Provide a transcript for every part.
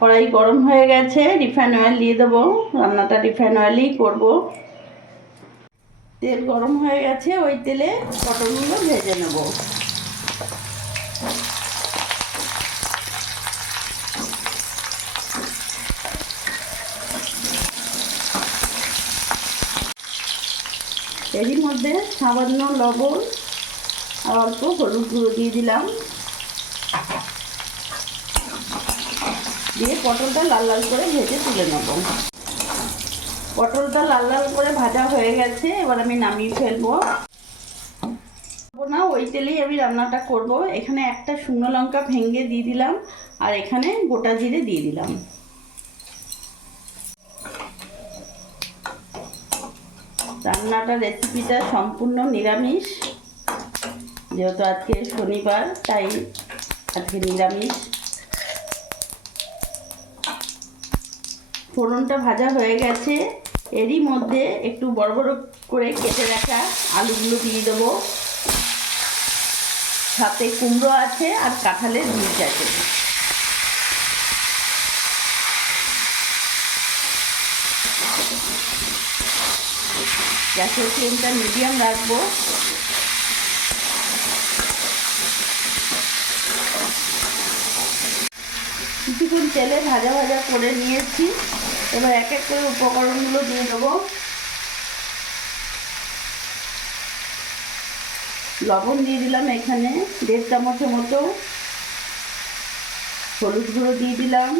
কড়াই গরম হয়ে গেছে, রিফাইন অয়েল দিয়ে দেবো। রান্নাটা রিফাইন অয়েলেই করব। তেল গরম হয়ে গেছে, ওই তেলে পটলগুলো ভেজে নেব। এরই মধ্যে সামান্য লবণ আর অল্প হলুদ গুঁড়ো দিয়ে দিলাম, দিয়ে পটলটা লাল লাল করে ভেজে তুলে নেব। পটলটা লাল লাল করে ভাজা হয়ে গেছে, এবার আমি নামিয়ে ফেলবো না। ওই তেলেই আমি রান্নাটা করব। এখানে একটা শুকনো লঙ্কা ভেঙে দিয়ে দিলাম, আর এখানে গোটা জিরে দিয়ে দিলাম। রান্নাটা রেসিপিটা সম্পূর্ণ নিরামিষ, যেহেতু আজকে শনিবার তাই আজকে নিরামিষ। ফোড়নটা ভাজা হয়ে গেছে, এরই মধ্যে একটু বড় বড় করে কেটে রাখা আলুগুলো দিয়ে দেবো। সাথে কুমড়ো আছে আর কাঁঠালের বীজ আছে। গ্যাসের ফ্লেমটা মিডিয়াম রাখবো। কিছুক্ষণ তেলে ভাজা ভাজা করে নিয়েছি, এবার এক এক করে উপকরণগুলো দিয়ে দেবো। লবণ দিয়ে দিলাম এখানে 1.5 চামচের মতো, হলুদ গুঁড়ো দিয়ে দিলাম,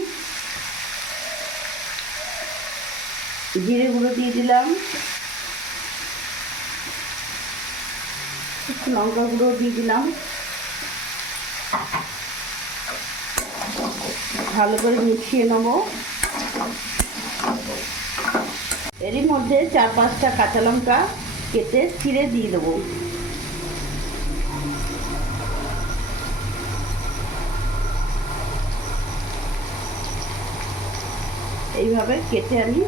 জিরে গুঁড়ো দিয়ে দিলাম, লঙ্কা গুঁড়ো দিয়ে দিলাম। ভালো করে মিশিয়ে নেব। এরই মধ্যে 4-5টা কাঁচা লঙ্কা কেটে ছিঁড়ে দিয়ে দেবো। এইভাবে কেটে আমি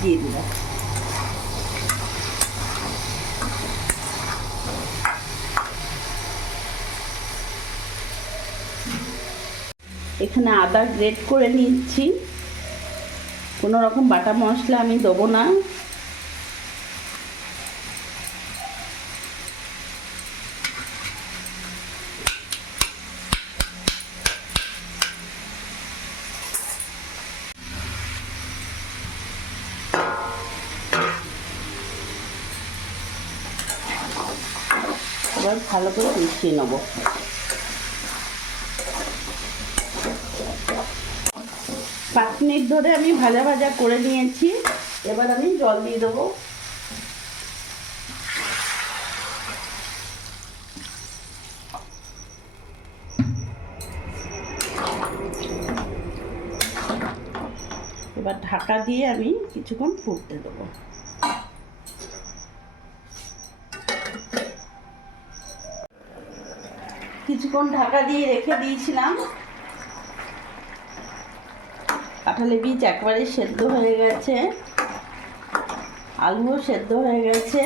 দিয়ে দিলাম। এখানে আদা গ্রেট করে নিচ্ছি, কোনো রকম বাটা মশলা আমি দেবো না। এবার ভালো করে মিশিয়ে নেব। 5 মিনিট ধরে আমি ভাজা ভাজা করে নিয়েছি, এবার আমি জল দিয়ে দেবো। এবার ঢাকা দিয়ে আমি কিছুক্ষণ ফুটতে দেবো। কিছুক্ষণ ঢাকা দিয়ে রেখে দিয়েছিলাম। কাঁঠালের বীজ একবারে সেদ্ধ হয়ে গেছে, আলুও সেদ্ধ হয়ে গেছে।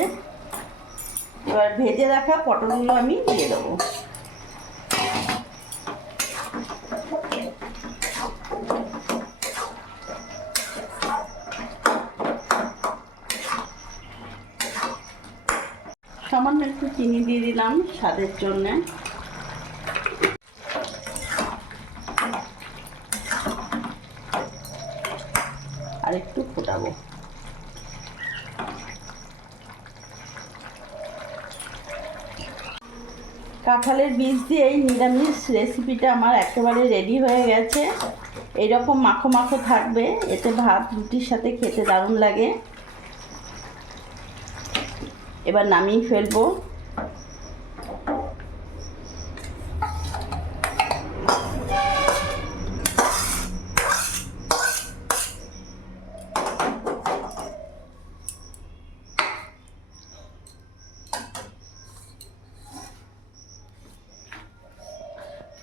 এবার ভেজে রাখা পটলগুলো আমি দিয়ে দেবো। সামান্য একটু চিনি দিয়ে দিলাম স্বাদের জন্য। আর একটু ফোটাবো। কাঁঠালের বীজ দিয়ে এই নিরামিষ রেসিপিটা আমার একেবারে রেডি হয়ে গেছে। এইরকম মাখো মাখো থাকবে, এতে ভাত রুটির সাথে খেতে দারুণ লাগে। এবার নামিয়ে ফেলবো।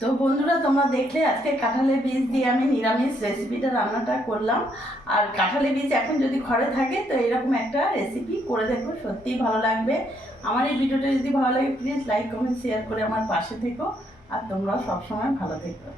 তো বন্ধুরা, তোমরা দেখলে আজকে কাঁঠালের বীজ দিয়ে আমি নিরামিষ রেসিপিটা রান্নাটা করলাম। আর কাঁঠালের বীজ এখন যদি ঘরে থাকে তো এরকম একটা রেসিপি করে দেখো, সত্যিই ভালো লাগবে। আমার এই ভিডিওটা যদি ভালো লাগে প্লিজ লাইক কমেন্ট শেয়ার করে আমার পাশে থেকো। আর তোমরাও সবসময় ভালো থেকো।